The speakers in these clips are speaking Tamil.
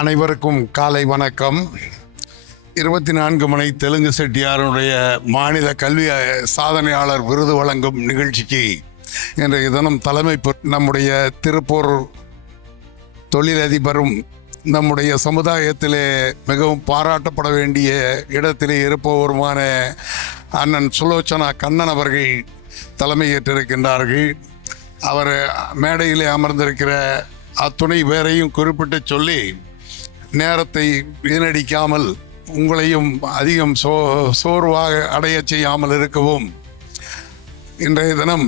அனைவருக்கும் காலை வணக்கம். 24 மணி தெலுங்கு செட்டியாருடைய மாநில கல்வி சாதனையாளர் விருது வழங்கும் நிகழ்ச்சிக்கு இன்றைய தினம் தலைமை நம்முடைய திருப்பூர் தொழிலதிபரும் நம்முடைய சமுதாயத்திலே மிகவும் பாராட்டப்பட வேண்டிய இடத்திலே இருப்பவருமான அண்ணன் சுலோச்சனா கண்ணன் அவர்கள் தலைமையேற்றிருக்கின்றார்கள். அவர் மேடையிலே அமர்ந்திருக்கிற அத்துணை பேரையும் குறிப்பிட்டு சொல்லி நேரத்தை வீணடிக்காமல் உங்களையும் அதிகம் சோர்வாக அடைய செய்யாமல் இருக்கவும், இன்றைய தினம்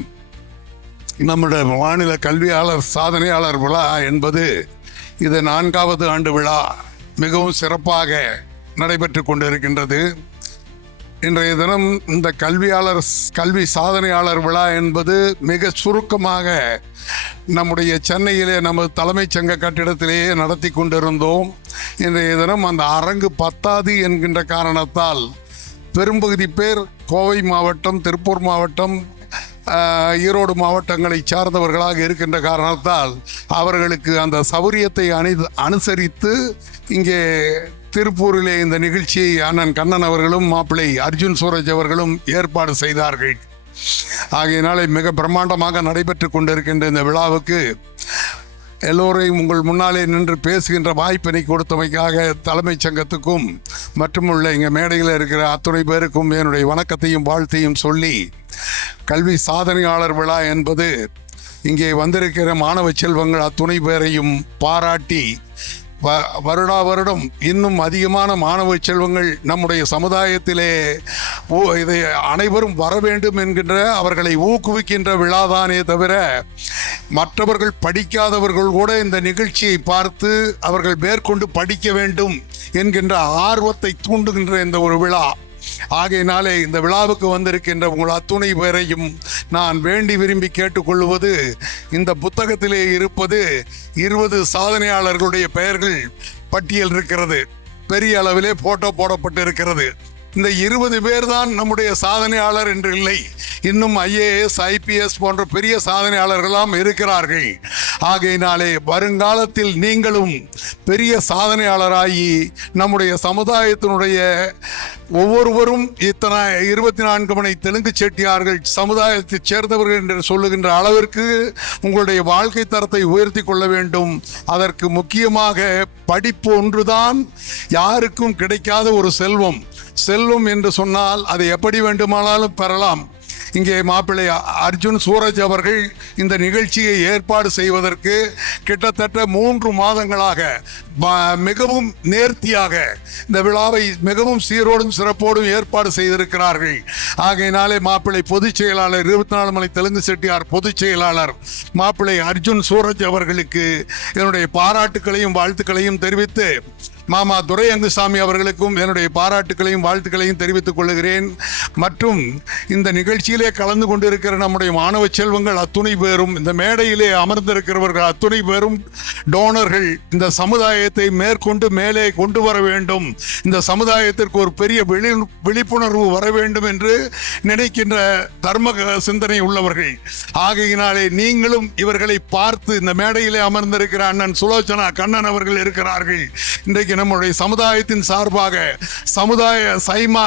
நம்முடைய மாநில கல்வியாளர் சாதனையாளர் விழா என்பது இது 4வது ஆண்டு விழா மிகவும் சிறப்பாக நடைபெற்று கொண்டிருக்கின்றது. இன்றைய தினம் இந்த கல்வி சாதனையாளர் விழா என்பது மிக சுருக்கமாக நம்முடைய சென்னையிலே நமது தலைமைச் சங்க கட்டிடத்திலேயே நடத்தி கொண்டிருந்தோம். இன்றைய தினம் அந்த அரங்கு பத்தாது என்கின்ற காரணத்தால் பெரும்பகுதி பேர் கோவை மாவட்டம், திருப்பூர் மாவட்டம், ஈரோடு மாவட்டங்களை சார்ந்தவர்களாக இருக்கின்ற காரணத்தால் அவர்களுக்கு அந்த சௌரியத்தை அனுசரித்து இங்கே திருப்பூரிலே இந்த நிகழ்ச்சியை அண்ணன் கண்ணன் அவர்களும் மாப்பிள்ளை அர்ஜுன் சூரஜ் அவர்களும் ஏற்பாடு செய்தார்கள். ஆகையினாலே மிக பிரம்மாண்டமாக நடைபெற்று கொண்டிருக்கின்ற இந்த விழாவுக்கு எல்லோரையும் உங்கள் முன்னாலே நின்று பேசுகின்ற வாய்ப்பினை கொடுத்தமைக்காக தலைமைச் சங்கத்துக்கும் மற்றும் உள்ள இங்கே மேடையில் இருக்கிற அத்துணை பேருக்கும் என்னுடைய வணக்கத்தையும் வாழ்த்தையும் சொல்லி, கல்வி சாதனையாளர் விழா என்பது இங்கே வந்திருக்கிற மாணவ செல்வங்கள் அத்துணை பேரையும் பாராட்டி வருடா வருடம் இன்னும் அதிகமான மாணவ செல்வங்கள் நம்முடைய சமுதாயத்திலே இதை அனைவரும் வர வேண்டும் என்கின்ற அவர்களை ஊக்குவிக்கின்ற விழாதானே தவிர மற்றவர்கள் படிக்காதவர்கள் கூட இந்த நிகழ்ச்சியை பார்த்து அவர்கள் மேற்கொண்டு படிக்க வேண்டும் என்கின்ற ஆர்வத்தை தூண்டுகின்ற இந்த ஒரு விழா. ஆகையினாலே இந்த விழாவுக்கு வந்திருக்கின்ற உங்கள் அத்துணை பேரையும் நான் வேண்டி விரும்பி கேட்டுக்கொள்வது, இந்த புத்தகத்திலே இருப்பது 20 சாதனையாளர்களுடைய பெயர்கள் பட்டியல் இருக்கிறது. பெரிய அளவிலே போட்டோ போடப்பட்டு இருக்கிறது. இந்த 20 பேர் தான் நம்முடைய சாதனையாளர் என்று இல்லை, இன்னும் IAS IPS போன்ற பெரிய சாதனையாளர்களாம் இருக்கிறார்கள். ஆகையினாலே வருங்காலத்தில் நீங்களும் பெரிய சாதனையாளராகி நம்முடைய சமுதாயத்தினுடைய ஒவ்வொருவரும் 24 மணி தெலுங்கு செட்டியார்கள் சமுதாயத்தைச் சேர்ந்தவர்கள் என்று சொல்லுகின்ற அளவிற்கு உங்களுடைய வாழ்க்கை தரத்தை உயர்த்தி கொள்ள வேண்டும். அதற்கு முக்கியமாக படிப்பு ஒன்றுதான் யாருக்கும் கிடைக்காத ஒரு செல்வம். செல்வம் என்று சொன்னால் அதை எப்படி வேண்டுமானாலும் பெறலாம். இங்கே மாப்பிள்ளை அர்ஜுன் சூரஜ் அவர்கள் இந்த நிகழ்ச்சியை ஏற்பாடு செய்வதற்கு கிட்டத்தட்ட 3 மாதங்களாக மிகவும் நேர்த்தியாக இந்த விழாவை மிகவும் சீரோடும் சிறப்போடும் ஏற்பாடு செய்திருக்கிறார்கள். ஆகையினாலே மாப்பிள்ளை பொதுச் செயலாளர் 24 மணி தெலுங்கு செட்டியார் பொதுச் செயலாளர் மாப்பிள்ளை அர்ஜுன் சூரஜ் அவர்களுக்கு என்னுடைய பாராட்டுக்களையும் வாழ்த்துக்களையும் தெரிவித்து, மாமா துரை அங்குசாமி அவர்களுக்கும் என்னுடைய பாராட்டுக்களையும் வாழ்த்துக்களையும் தெரிவித்துக் கொள்கிறேன். மற்றும் இந்த நிகழ்ச்சியிலே கலந்து கொண்டிருக்கிற நம்முடைய மாணவ செல்வங்கள் அத்துணை பேரும், இந்த மேடையிலே அமர்ந்திருக்கிறவர்கள் அத்துணை பேரும் டோனர்கள். இந்த சமுதாயத்தை மேற்கொண்டு மேலே கொண்டு வர வேண்டும், இந்த சமுதாயத்திற்கு ஒரு பெரிய விழிப்புணர்வு வர வேண்டும் என்று நினைக்கின்ற தர்ம சிந்தனை உள்ளவர்கள். ஆகையினாலே நீங்களும் இவர்களை பார்த்து, இந்த மேடையிலே அமர்ந்திருக்கிற அண்ணன் சுலோச்சனா கண்ணன் அவர்கள் இருக்கிறார்கள். இன்றைக்கு நம்முடைய சமுதாயத்தின் சார்பாக சமுதாய சைமா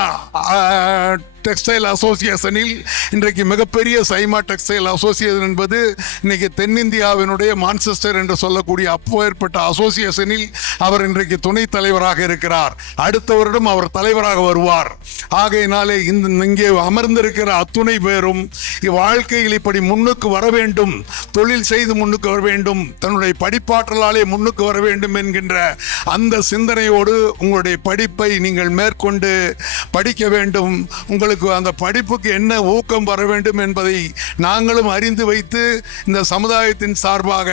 டெக்ஸ்டைல் அசோசியேஷனில் இன்றைக்கு மிகப்பெரிய சைமா டெக்ஸ்டைல் அசோசியேஷன் என்பது இன்னைக்கு தென்னிந்தியாவினுடைய மான்செஸ்டர் என்று சொல்லக்கூடிய அப்பேற்பட்ட அசோசியேஷனில் அவர் இன்றைக்கு துணைத் தலைவராக இருக்கிறார். அடுத்த வருடம் அவர் தலைவராக வருவார். ஆகையினாலே இங்கே அமர்ந்திருக்கிற அத்துணை பேரும் வாழ்க்கையில் இப்படி முன்னுக்கு வர வேண்டும், தொழில் செய்து முன்னுக்கு வர வேண்டும், தன்னுடைய படிப்பாற்றலாலே முன்னுக்கு வர வேண்டும் என்கின்ற அந்த சிந்தனையோடு உங்களுடைய படிப்பை நீங்கள் மேற்கொண்டு படிக்க வேண்டும். உங்களுக்கு அந்த படிப்புக்கு என்ன ஊக்கம் வர வேண்டும் என்பதை நாங்களும் அறிந்து வைத்து இந்த சமுதாயத்தின் சார்பாக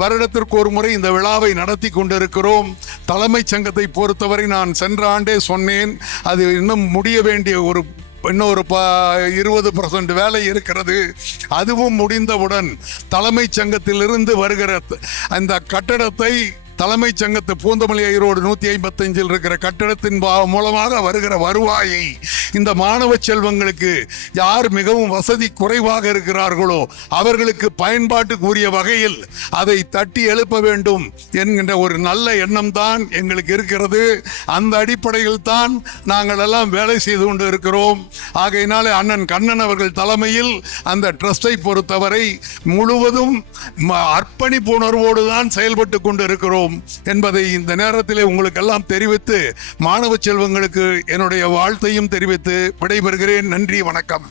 வருடத்திற்கு ஒரு முறை இந்த விழாவை நடத்தி கொண்டிருக்கிறோம். தலைமைச் சங்கத்தை பொறுத்தவரை நான் சென்ற ஆண்டே சொன்னேன், அது இன்னும் முடிய வேண்டிய இன்னொரு 20% வேலை இருக்கிறது. அதுவும் முடிந்தவுடன் தலைமைச் சங்கத்திலிருந்து வருகிற அந்த கட்டடத்தை தலைமைச் சங்கத்து பூந்தமல்லி ரோடு 155 இருக்கிற கட்டடத்தின் மூலமாக வருகிற வருவாயை இந்த மாணவ செல்வங்களுக்கு யார் மிகவும் வசதி குறைவாக இருக்கிறார்களோ அவர்களுக்கு பயன்பாட்டுக்குரிய வகையில் அதை தட்டி எழுப்ப வேண்டும் என்கின்ற ஒரு நல்ல எண்ணம் தான் எங்களுக்கு இருக்கிறது. அந்த அடிப்படையில் தான் நாங்கள் எல்லாம் வேலை செய்து கொண்டு இருக்கிறோம். ஆகையினாலே அண்ணன் கண்ணன் அவர்கள் தலைமையில் அந்த ட்ரஸ்டை பொறுத்தவரை முழுவதும் அர்ப்பணிப்பு உணர்வோடு தான் செயல்பட்டு கொண்டு இருக்கிறோம் என்பதை இந்த நேரத்திலே உங்களுக்கு எல்லாம் தெரிவித்து மாணவ செல்வங்களுக்கு என்னுடைய வாழ்த்தையும் தெரிவித்து விடைபெறுகிறேன். நன்றி, வணக்கம்.